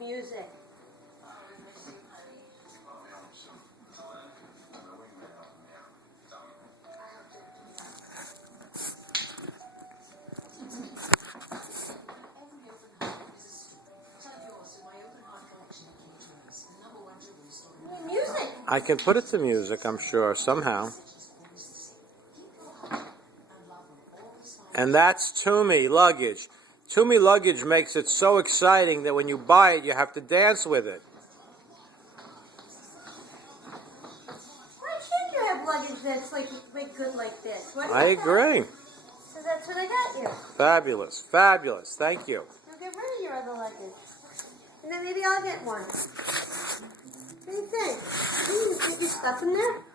music. Music. I can put it to music, I'm sure, somehow. And that's Tumi luggage. Tumi luggage makes it so exciting that when you buy it, you have to dance with it. Why should you have luggage that's like good like this? I agree. So that's what I got you. Fabulous, fabulous. Thank you. You'll get rid of your other luggage. And then maybe I'll get one. What do you think? You can put your stuff in there?